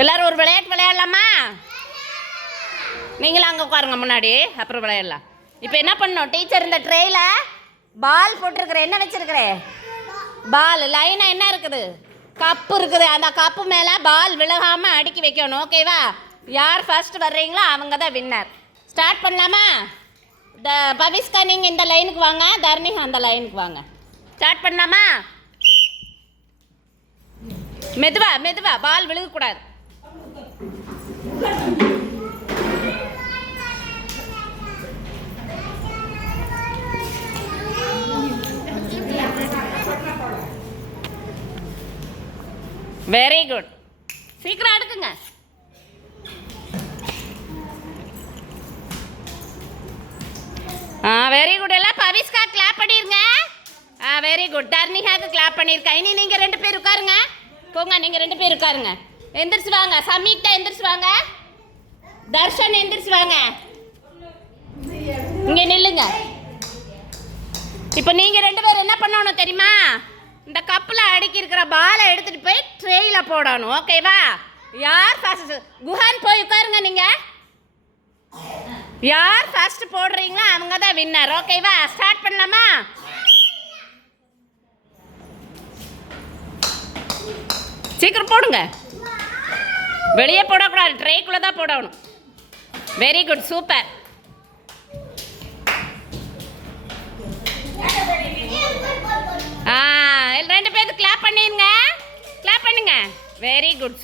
எல்லாரும் ஒரு விளையாட்டு விளையாடலாமா? நீங்களும் அங்கே உட்காருங்க முன்னாடி, அப்புறம் விளையாடலாம். இப்போ என்ன பண்ணணும்? டீச்சர் இந்த ட்ரேயில் பால் போட்டிருக்கிறேன். என்ன வச்சிருக்கிறேன்? பால் லைனாக என்ன இருக்குது? கப்பு இருக்குது. அந்த கப்பு மேலே பால் விழுகாமல் அடுக்கி வைக்கணும். ஓகேவா? யார் ஃபர்ஸ்ட் வர்றீங்களோ அவங்க தான் வின்னர். ஸ்டார்ட் பண்ணலாமா? பவிஸ்கா நீங்கள் இந்த லைனுக்கு வாங்க, தர்ணிகா அந்த லைனுக்கு வாங்க. ஸ்டார்ட் பண்ணலாமா? மெதுவா மெதுவா, பால் விழுகக்கூடாது. Very good. சீக்கிரம் அடுக்குங்க. Very good. எல்லாம் பவிஸ்கா கிளாப் பண்ணிருங்க. Very good. தர்ணிகாக்கு கிளாப் பண்ணிருக்கா. இனி நீங்க 2 பேர் உட்காருங்க. போங்க, நீங்க 2 பேர் உட்காருங்க. எந்திரிச்சு வாங்க. சமீக்தா எந்திரிச்சு வாங்க. தர்ஷன் எந்திரிச்சு வாங்க. இங்க நில்லுங்க. இப்போ நீங்க 2 பேர் என்ன பண்ணணும் தெரியுமா? இந்த கப்பில் அடுக்கி இருக்கிற பாலை எடுத்துட்டு போய் ட்ரேயில் போடணும். ஓகேவா? யார் ஃபர்ஸ்ட்? குஹான் போய் உட்காருங்க. நீங்க யார் ஃபர்ஸ்ட் போடுறீங்களோ அவங்க தான் வின்னர். ஓகேவா? ஸ்டார்ட் பண்ணலாமா? சீக்கிரம் போடுங்க. வெளியே போடக்கூடாது, ட்ரேக்குள்ளே தான் போடணும். Very good, super. ரெண்டு பேருக்கு கிளாப் பண்ணிருங்க. கிளாப் பண்ணுங்க. Very good.